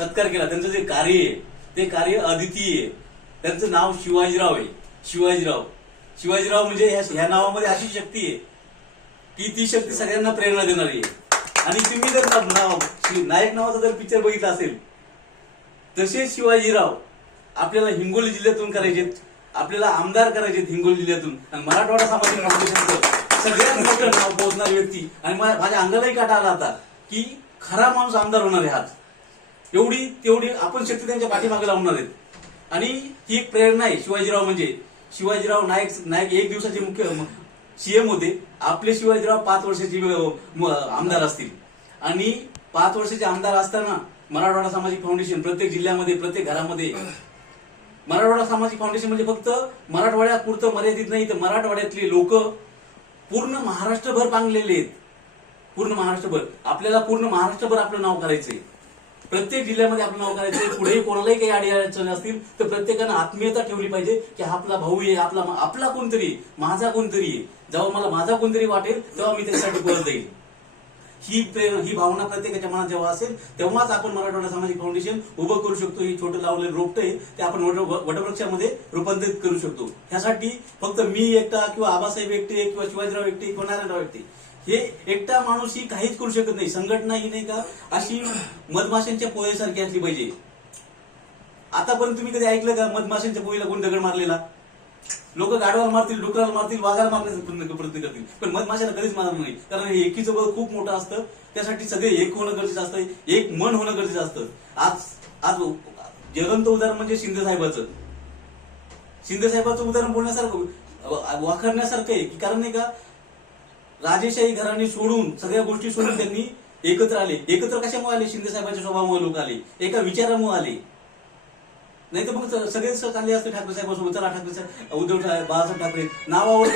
सत्कार केला, त्यांचं जे कार्य आहे ते कार्य अद्वितीय आहे. त्यांचं नाव शिवाजीराव आहे. शिवाजीराव म्हणजे ह्या नावामध्ये अशी शक्ती आहे की ती शक्ती सगळ्यांना प्रेरणा देणारी आहे. आणि तुम्ही जर नायक नावाचा जर पिक्चर बघितला असेल, तसेच शिवाजीराव आपल्याला हिंगोली जिल्ह्यातून करायचे, आपल्याला आमदार करायचे हिंगोली जिल्ह्यातून. आणि मराठवाडा सामाजिक फाउंडेशनचं सगळ्यात मोठं नाव पोहोचणारी व्यक्ती. आणि माझ्या अंगालाही काटा आला आता की खरा माणूस आमदार होणार आहे. हाच तेवढी आपण शक्ती त्यांच्या पाठीमागे लावणार आहेत. आणि ही एक प्रेरणा आहे. शिवाजीराव नायक एक दिवसाचे मुख्य सीएम होते. आपले शिवाजीराव 5 वर्षाचे आमदार असतील. आणि 5 वर्षाचे आमदार असताना मराठवाडा सामाजिक फाउंडेशन प्रत्येक जिल्ह्यामध्ये, प्रत्येक घरामध्ये, मराठवाडा सामाजिक फाउंडेशन म्हणजे फक्त मराठवाड्यापुरतं मर्यादित नाही, तर मराठवाड्यातले लोक पूर्ण महाराष्ट्रभर पांगलेले आहेत. पूर्ण महाराष्ट्रभर पूर्ण महाराष्ट्रभर आपलं नाव करायचंय. प्रत्येक जिल्ह्यामध्ये आपलं नाव करायचंय. पुढे कोणालाही काही अडचणी असतील तर प्रत्येकानं आत्मीयता ठेवली पाहिजे की आपला भाऊ आहे, आपला कोणतरी, माझा कोणतरी आहे. जेव्हा मला माझा कोणतरी वाटेल तेव्हा मी त्याच्यासाठी परत जाईल. ही भावना प्रत्येकाच्या मनात जेव्हा असेल तेव्हाच आपण मराठवाडा सामाजिक फाउंडेशन उभं करू शकतो. ही छोटं लावलेलं रोपटं आहे ते आपण वटवृक्षामध्ये रूपांतरित करू शकतो. ह्यासाठी फक्त मी एकटा किंवा आबासाहेब एकटे किंवा शिवाजीराव एकटे किंवा नारायणराव एकटे हे एकटा माणूस ही काहीच करू शकत नाही. संघटना ही नाही का अशी मधमाशांच्या पोळ्यासारखी असली पाहिजे. आतापर्यंत तुम्ही कधी ऐकलं का मधमाशांच्या पोळीला कोण दगड मारलेला? लोक गाढवाला मारतील, डुकराला मारतील, वाघाला मारण्याचा प्रयत्न करतील, पण मधमाशाला कधीच मारणार नाही. कारण हे एकीचं बळ खूप मोठं असतं. त्यासाठी सगळे एक होणं गरजेचं असतं, एक मन होणं गरजेचं असतं. आज जगंत उदाहरण म्हणजे शिंदे साहेबांचं उदाहरण बोलण्यासारखं, वाखाणण्यासारखं आहे. कारण नाही का राजेशाही घराणे सोडून, सगळ्या गोष्टी सोडून त्यांनी एकत्र आले. एकत्र कशामुळे आले? शिंदे साहेबांच्या स्वभावामुळे लोक आले, एका विचारामुळे आले. नाही तर मग सगळेच चालले असते ठाकरे साहेबांसोबत. चला ठाकरे साहेब, उद्धव बाळासाहेब ठाकरे नावावर